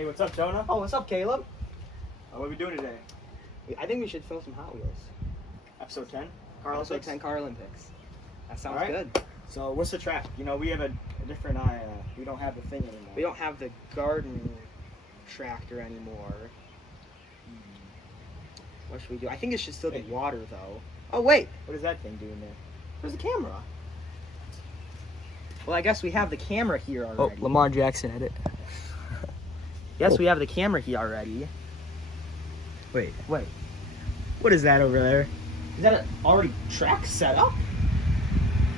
Hey, what's up, Jonah? Oh, what's up, Caleb? What are we doing today? I think we should film some Hot Wheels. Episode 10? Episode 10 CAROLYMPICS. That sounds All right. good. So, what's the track? You know, we have a different we don't have the thing anymore. We don't have the garden tractor anymore. What should we do? I think it should still be water, though. Oh, wait. What is that thing doing there? Where's the camera? Well, I guess we have the camera here Oh, already. Lamar Jackson had it. Yes, we have the camera here already. Wait. Wait. What is that over there? Is that already track set up?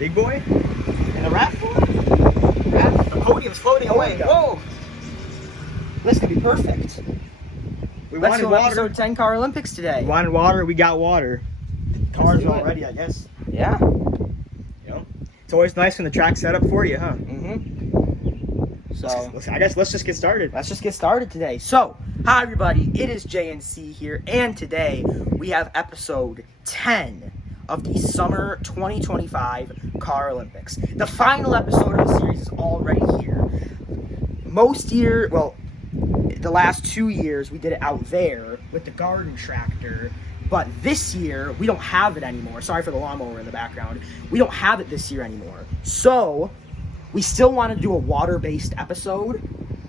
Big boy? And the raft floor? The podium's floating away. Whoa! This could be perfect. We Let's wanted do water. episode 10 CAROLYMPICS today. We wanted water. We got water. Cars do it. already, I guess. Yeah. You know? It's always nice when the track's set up for you, huh? Mm-hmm. So, I guess let's just get started. let's just get started today. So, hi everybody, it is JNC here, and today we have episode 10 of the summer 2025 CAROLYMPICS. The final episode of the series is already here. The last 2 years we did it out there with the garden tractor, but this year we don't have it anymore. Sorry for the lawnmower in the background. We don't have it this year anymore. So, we still want to do a water-based episode.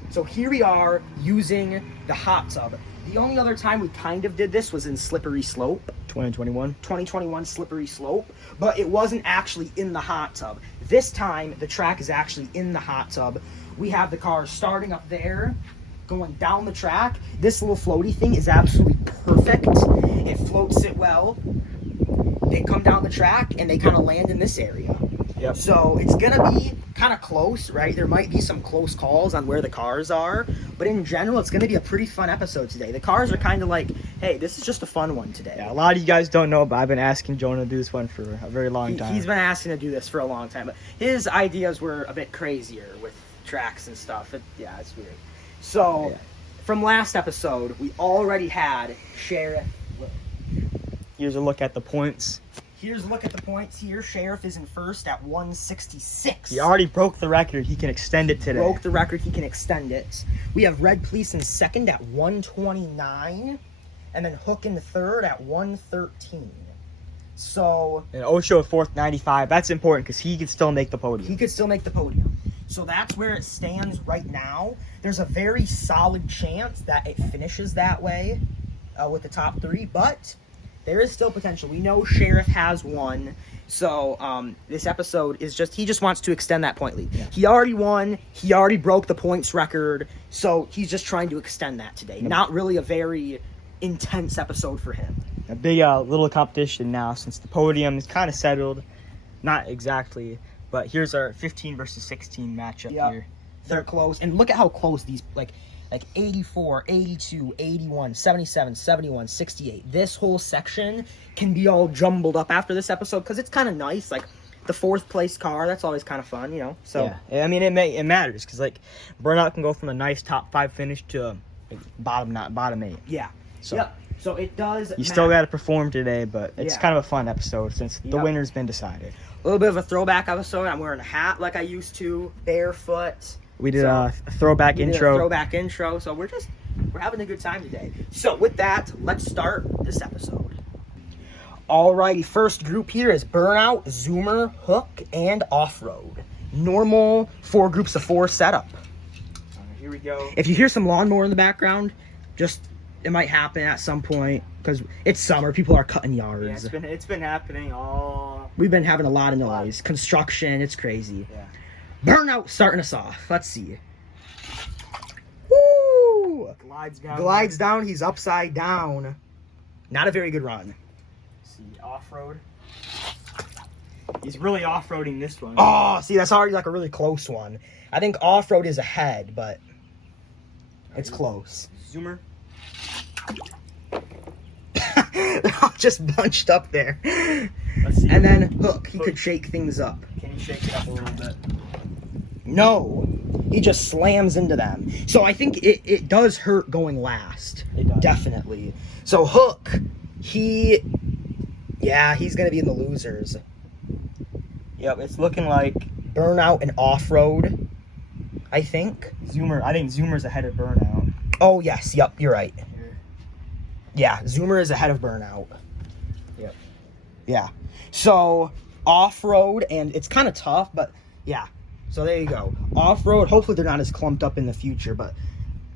So here we are using the hot tub. The only other time we kind of did this was in Slippery Slope. 2021 Slippery Slope. But it wasn't actually in the hot tub. This time, the track is actually in the hot tub. We have the car starting up there, going down the track. This little floaty thing is absolutely perfect. It floats it well. They come down the track, and they kind of land in this area. Yep. So it's gonna be kind of close, right? There might be some close calls on where the cars are, but in general, it's gonna be a pretty fun episode today. The cars are kind of like, hey, this is just a fun one today. Yeah, a lot of you guys don't know, but I've been asking Jonah to do this one for a very long time. He's been asking to do this for a long time, but his ideas were a bit crazier with tracks and stuff. It's weird. So, Yeah. From last episode, we already had Sheriff. Here's a look at the points. Here's a look at the points here. Sheriff is in first at 166. He already broke the record. He can extend it today. Broke the record. He can extend it. We have Red Police in second at 129, and then Hook in third at 113. So And Osho at fourth, 95. That's important because he can still make the podium. he could still make the podium. So that's where it stands right now. There's a very solid chance that it finishes that way with the top three, but there is still potential. We know Sheriff has won, so this episode is he just wants to extend that point lead. Yeah. He already won. He already broke the points record, so he's just trying to extend that today. Yep. Not really a very intense episode for him. A big little competition now since the podium is kind of settled. Not exactly, but here's our 15 versus 16 matchup here. They're close, and look at how close these, like 84, 82, 81, 77, 71, 68. This whole section can be all jumbled up after this episode because it's kind of nice. Like the fourth place car, that's always kind of fun, you know. So yeah, I mean it matters because like Burnout can go from a nice top 5 finish to bottom 8. yeah, So yep. So it does. you still got to perform today, but it's Yeah. kind of a fun episode since the Yep. winner's been decided. A little bit of a throwback episode. I'm wearing a hat like I used to, barefoot. We did a throwback intro. So we're having a good time today. So with that, let's start this episode. Alrighty, first group here is Burnout, Zoomer, Hook, and Off-Road. Normal 4 groups of 4 setup. Here we go. If you hear some lawnmower in the background, it might happen at some point because it's summer. People are cutting yards. Yeah, it's been happening all. We've been having a lot of noise. Construction, it's crazy. Yeah. Burnout starting us off. Let's see. Woo! Glides down. He's upside down. Not a very good run. See, off-road. He's really off-roading this one. Oh, see, that's already like a really close one. I think off-road is ahead, but it's close. Zoomer. They're all just bunched up there. Let's see. And then Hook, he could shake things up. Can you shake it up a little bit? No, he just slams into them. So I think it does hurt going last. It does. Definitely. So Hook, he's going to be in the losers. Yep, it's looking like Burnout and Off-Road, I think. I think Zoomer's ahead of Burnout. Oh, yes. Yep, you're right. Here. Yeah, Zoomer is ahead of Burnout. Yep. Yeah. So, off-road, and it's kind of tough, but yeah. So there you go. Off-road, hopefully they're not as clumped up in the future, but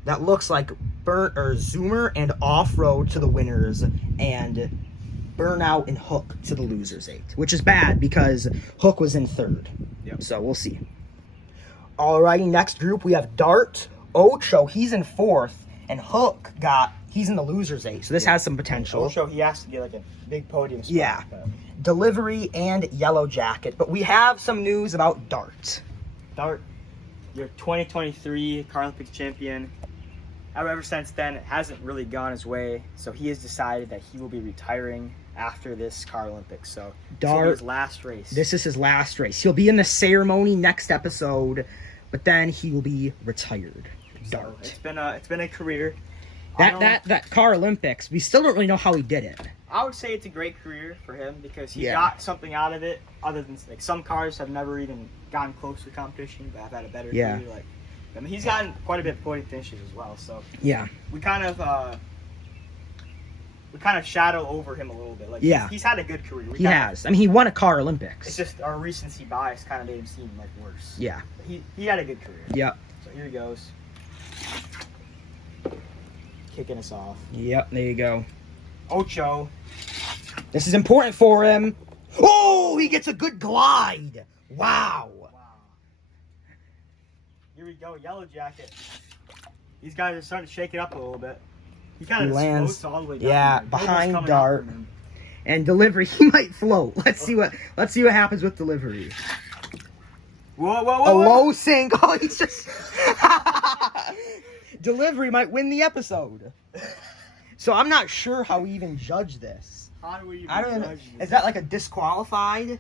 that looks like Zoomer and off-road to the winners, and Burnout and Hook to the losers 8, which is bad because Hook was in 3rd. Yep. So we'll see. Alrighty, next group we have Dart, Ocho, he's in 4th, and Hook he's in the losers 8. So this has some potential. Ocho, he has to get like a big podium spot. Yeah. Delivery and Yellow Jacket, but we have some news about Dart. Dart, your 2023 Paralympics champion. Ever since then, it hasn't really gone his way. So he has decided that he will be retiring after this Paralympics. So Dart, his last race. This is his last race. He'll be in the ceremony next episode, but then he will be retired. Dart. So it's been a career. That Paralympics, we still don't really know how he did it. I would say it's a great career for him because he Yeah. got something out of it. Other than like some cars have never even gotten close to competition, but have had a better Yeah. career. Like, I mean, he's gotten quite a bit of podium finishes as well. So Yeah. we kind of shadow over him a little bit. Like, Yeah. he's had a good career. He has. I mean, he won a Paralympics. It's just our recency bias kind of made him seem like worse. Yeah. But he had a good career. Yep. So here he goes, kicking us off. Yep. There you go. Ocho. This is important for him. Oh, he gets a good glide. Wow. Wow. Here we go, Yellow Jacket. These guys are starting to shake it up a little bit. He kind He of lands, all the way down. yeah, there. behind Nobody's coming Dart. after him. And Delivery, he might float. Let's see what happens with Delivery. Whoa, whoa, A whoa! whoa. low sink. Oh, he's just Delivery might win the episode. So I'm not sure how we even judge this. How do we even I don't know. judge this? Is that like a disqualified?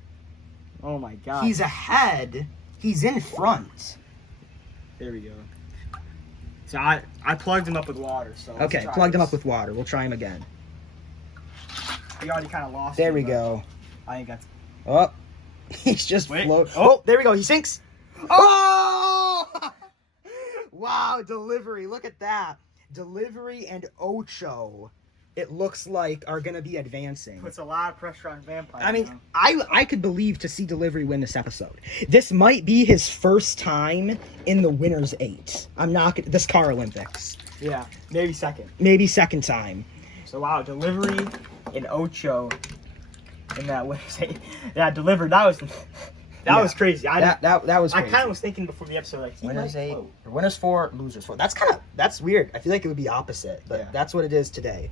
Oh my god. He's ahead. He's in front. There we go. So I plugged him up with water. So let's Okay, try plugged him this. up with water. We'll try him again. We already kind of lost. There him, we but go. I think that's. Oh, he's just Wait. float. Oh. Oh, there we go. He sinks. Oh! Wow, Delivery. Look at that. Delivery and Ocho, it looks like, are going to be advancing. Puts a lot of pressure on Vampire. I mean, you know? I could believe to see Delivery win this episode. This might be his first time in the winner's 8. I'm not gonna, this Paralympics. Yeah, maybe second. Maybe second time. So wow, Delivery and Ocho in that way. Yeah, Delivery. That was crazy. That was I crazy. kind of was thinking before the episode, like, he Winners might 8, float. or winners 4, losers 4. That's weird. I feel like it would be opposite, but Yeah. that's what it is today.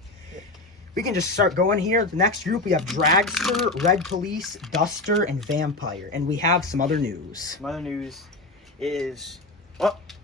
We can just start going here. The next group, we have Dragster, Red Police, Duster, and Vampire. And we have some other news. Some other news is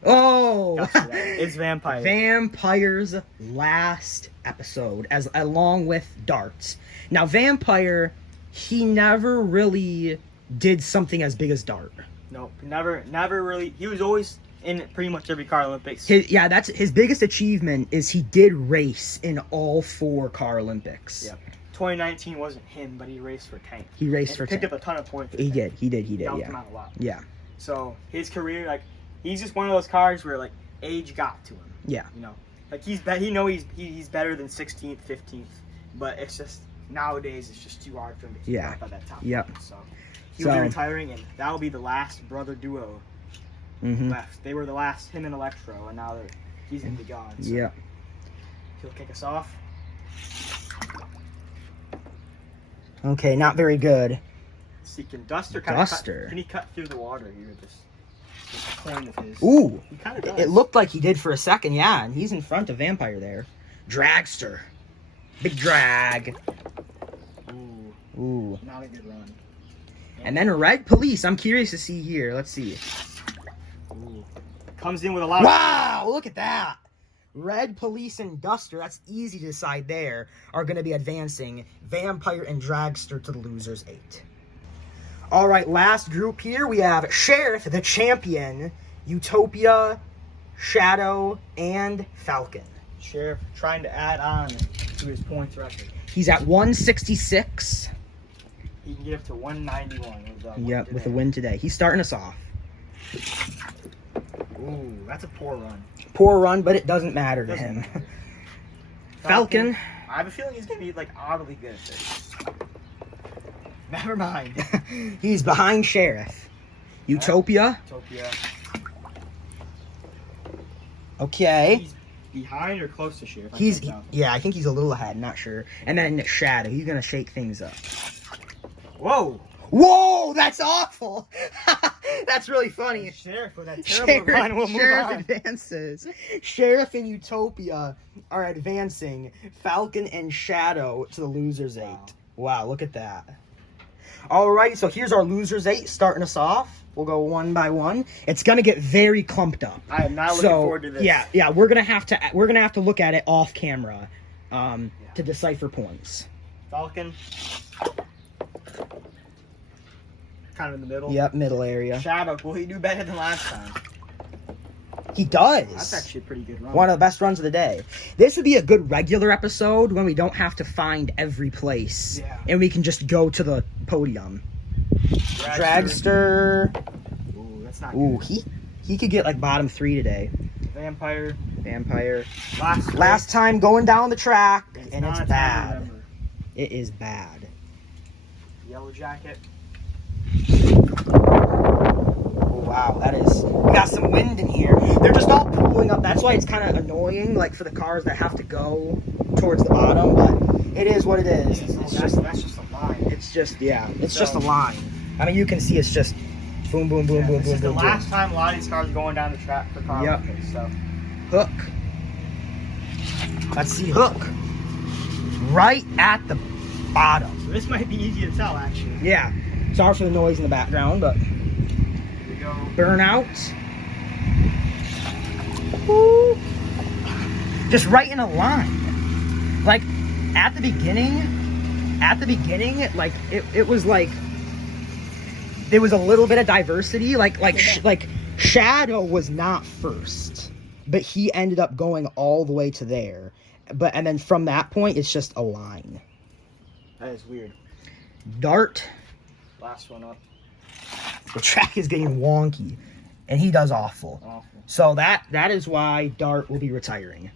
Oh! it's Vampire. Vampire's last episode, along with Dart. Now, Vampire, he never really did something as big as Dart. Nope, never really. He was always in pretty much every Paralympics. That's his biggest achievement is he did race in all 4 Paralympics. Yep. 2019 wasn't him, but he raced for Tank. He raced And for picked Tank. up a ton of points. He did, Helped him yeah. out a lot. Yeah, So his career, like, he's just one of those cars where like age got to him. yeah. You know, like he's better than 16th, 15th, but it's just nowadays it's just too hard for him to keep Yeah. up at that top. Yep. So he'll be retiring, and that will be the last brother duo Mm-hmm. left. They were the last, him and Electro, and now he's gonna be gone. So Yeah. he'll kick us off. Okay, not very good. See, can Duster Duster. can he cut through the water here? This coin of his. Ooh, He kind of does. it looked like he did for a second, yeah, and he's in front of Vampire there. Dragster. Big drag. Ooh, Ooh. not a good run. And then Red Police, I'm curious to see here. Let's see. Ooh. Comes in with a lot Wow, look at that. Red Police and Duster, that's easy to decide there, are going to be advancing. Vampire and Dragster to the losers 8. All right, last group here, we have Sheriff, the champion, Utopia, Shadow, and Falcon. Sheriff trying to add on to his points record. He's at 166. He can get up to 191 with With a win today. He's starting us off. Ooh, that's a poor run. Poor run, but it doesn't matter to him. Matter. Falcon. I have a feeling he's gonna be like oddly good at this. Never mind. He's behind Sheriff. Utopia. Utopia. Okay. He's behind or close to Sheriff? Yeah, I think he's a little ahead, not sure. And then Shadow, he's gonna shake things up. Whoa! Whoa, that's awful. That's really funny. Sheriff with that terrible run will move Sheriff on. advances. Sheriff and Utopia are advancing. Falcon and Shadow to the losers 8. Wow, look at that. All right, so here's our losers 8 starting us off. We'll go one by one. It's gonna get very clumped up. I am not looking forward to this. Yeah, we're gonna have to look at it off camera, to decipher points. Falcon. Kind of in the middle. Yep, middle area. Shadow, will he do better than last time? He does. That's actually a pretty good run. One of the best runs of the day. This would be a good regular episode when we don't have to find every place. Yeah. And we can just go to the podium. Dragster. Ooh, that's not Ooh, good. he could get like bottom 3 today. Vampire. Last time going down the track, and not it's a time to bad. remember. It is bad. Yellow Jacket. Oh, wow, that is... We got some wind in here. They're just all pooling up. That's why it's kind of annoying, like, for the cars that have to go towards the bottom, but it is what it is. That's just a line. It's just a line. I mean, you can see it's just boom, boom, boom, boom, This boom, is boom, the boom. last time a lot of these cars are going down the track for car. Yep. So Hook. Let's see, Hook. Right at the bottom. this might be easy to tell, actually. Yeah. Sorry for the noise in the background, but Here we go. Burnout. Woo. Just right in a line. Like, at the beginning, like, it was like, there was a little bit of diversity. Like Shadow was not first, but he ended up going all the way to there. And then from that point, it's just a line. That is weird. Dart. Last one up. The track is getting wonky, and he does awful. So that is why Dart will be retiring.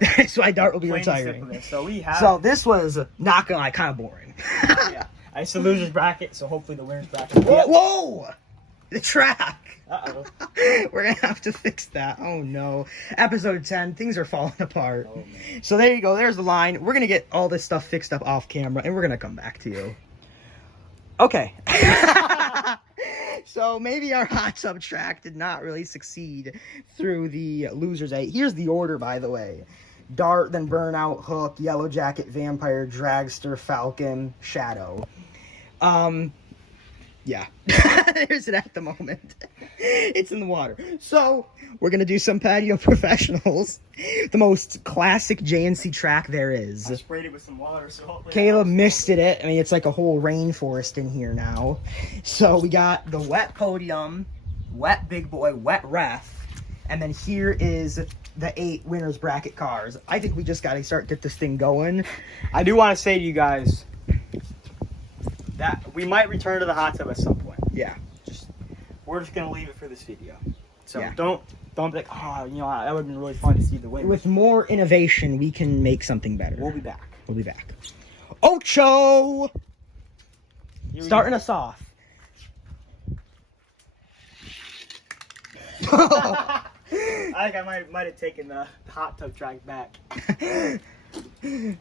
That's why Dart will be retiring. So we have. So this was, not gonna lie, kind of boring. Yeah. It's the losers bracket, so hopefully the winners bracket. Whoa! The track. Uh-oh. We're gonna have to fix that. Oh no. Episode 10, things are falling apart. Oh, man. So there you go, there's the line. We're gonna get all this stuff fixed up off camera, and we're gonna come back to you. Okay. So maybe our hot tub track did not really succeed through the losers 8. Here's the order, by the way. Dart, then Burnout, Hook, Yellow Jacket, Vampire, Dragster, Falcon, Shadow. Yeah. There's it at the moment. It's in the water. So, we're going to do some patio professionals. The most classic JNC track there is. I sprayed it with some water, so hopefully. Caleb missed it. I mean, it's like a whole rainforest in here now. So, we got the wet podium, wet big boy, wet ref, and then here is the 8 winners bracket cars. I think we just got to get this thing going. I do want to say to you guys that we might return to the hot tub at some point. Yeah. We're just gonna leave it for this video. So Yeah. don't be like, oh, you know, that would have been really fun to see the win. With more innovation, we can make something better. We'll be back. We'll be back. Ocho! Here we Starting go. us off. I think I might have taken the hot tub track back.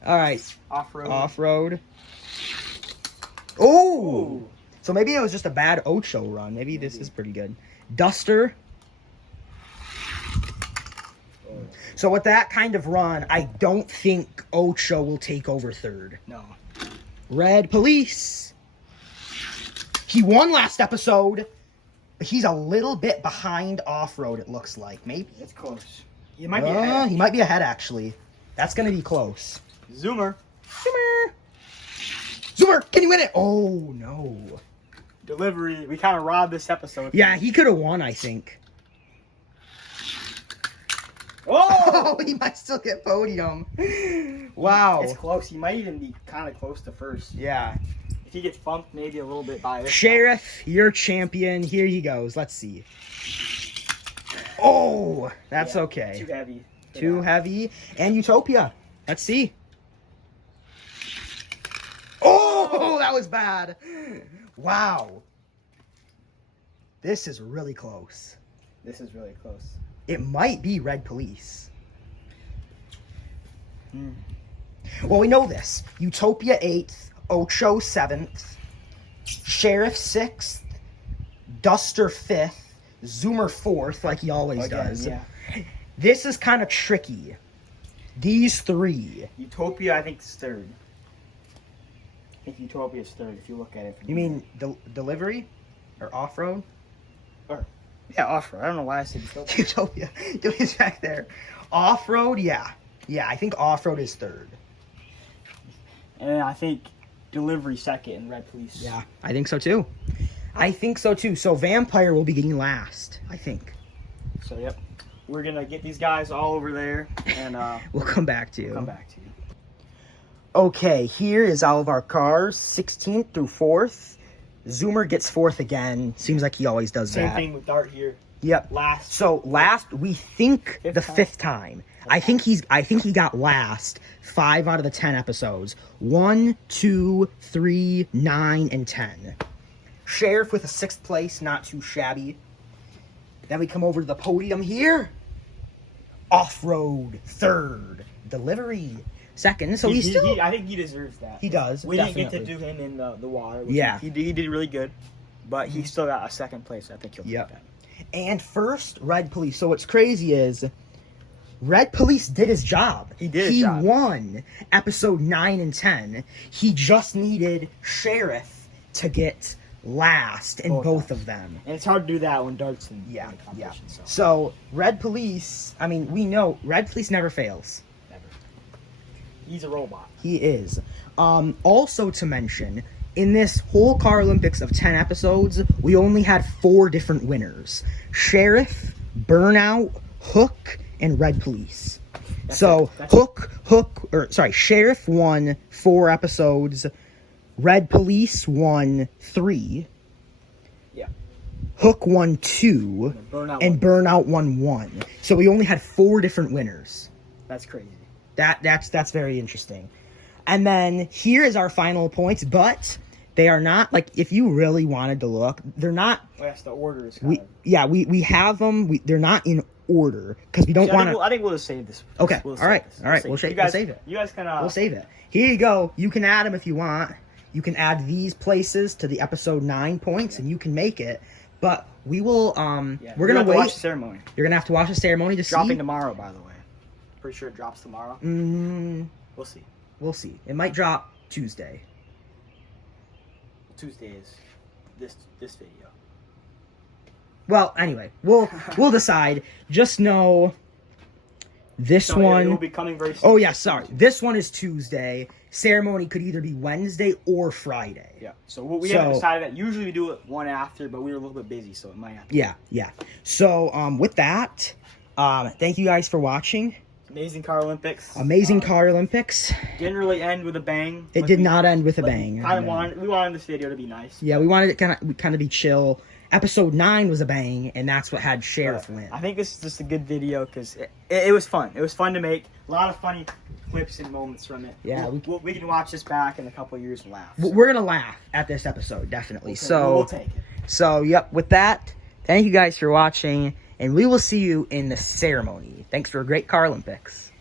All right. Off-road. Off-road. Oh! So maybe it was just a bad Ocho run. Maybe this is pretty good. Duster. So with that kind of run, I don't think Ocho will take over third. No. Red Police. He won last episode, but he's a little bit behind off-road, it looks like. Maybe. It's close. He might be ahead. He might be ahead, actually. That's going to be close. Zoomer. Zoomer, can you win it? Oh, no. Delivery. We kind of robbed this episode. Yeah, he could have won, I think. Oh! He might still get podium. Wow. It's close. He might even be kind of close to first. Yeah. If he gets bumped, maybe a little bit by this. Sheriff, you're champion. Here he goes. Let's see. Oh, that's Yeah, okay. Too heavy. Too heavy. And Utopia. Let's see. Oh, that was bad. Wow. This is really close. This is really close. It might be Red Police. Hmm. Well, we know this. Utopia 8th, Ocho 7th, Sheriff 6th, Duster 5th, Zoomer 4th, like he always Again, does. yeah. This is kind of tricky. These three. Utopia, I think, is third. I think Utopia is third if you look at it. You mean delivery? Or off-road? Yeah, off-road. I don't know why I said Utopia. Utopia. It's back there. Off-road, yeah. Yeah, I think off-road is third. And I think delivery second and Red Police. Yeah, I think so too. I think so too. So Vampire will be getting last, I think. So, yep. We're going to get these guys all over there, and We'll come back to you. come back to you. Okay, here is all of our cars, 16th through 4th. Zoomer gets 4th again. Seems like he always does Same that. thing with Dart here. Yep. Last. So last, we think Fifth the time? 5th time. I think he got last 5 out of the 10 episodes. 1, 2, 3, 9, and 10. Sheriff with a 6th place, not too shabby. Then we come over to the podium here. Off-road, 3rd. Delivery, 2nd. So he's still... I think he deserves that. He does. We didn't get to definitely. do him in the water. Yeah. He did really good, but he still got a 2nd place. I think he'll Yep. take that. And first, Red Police. So what's crazy is Red Police did his job. He did his He job. won episode 9 and 10. He just needed Sheriff to get last in both of them. And it's hard to do that when Dart's in Yeah, the yeah. competition. So. So Red Police, I mean, we know Red Police never fails. Never. He's a robot. He is. Also to mention, in this whole Car Olympics of 10 episodes, we only had 4 different winners. Sheriff, Burnout, Hook, and Red Police. Sheriff won 4 episodes. Red Police won 3. Yeah. Hook won 2. And Burnout won 1. So we only had 4 different winners. That's crazy. That's very interesting. And then here is our final points, but they are not, like, if you really wanted to look, they're not. Well, yes, the order is We have them. They're not in order because we don't want to. I think we'll just save this. Okay. We'll All right. save All right. this. We'll save it. You guys can. We'll save it. Here you go. You can add them if you want. You can add these places to the episode 9 points, and you can make it. But we will. We're gonna wait. Watch the ceremony. You're gonna have to watch the ceremony to see. Dropping tomorrow, by the way. Pretty sure it drops tomorrow. We'll see. We'll see. It might drop Tuesday. Tuesday is this video. Well, anyway, we'll decide. Just know this one. It will be coming very soon. Oh yeah, sorry. This one is Tuesday. Ceremony could either be Wednesday or Friday. Yeah. So we haven't decided that. Usually we do it one after, but we were a little bit busy, so it might happen. Yeah. So with that, thank you guys for watching. Amazing Car Olympics. Amazing Car Olympics. Didn't really end with a bang. It did not end with a bang. We wanted this video to be nice. Yeah, we wanted it kind of be chill. Episode 9 was a bang, and that's what had Sheriff win. I think this is just a good video because it was fun. It was fun to make. A lot of funny clips and moments from it. Yeah, we can watch this back in a couple of years and laugh. So. We're gonna laugh at this episode, definitely. We'll take it. So, yep. With that, thank you guys for watching, and we will see you in the ceremony. Thanks for a great Car Olympics.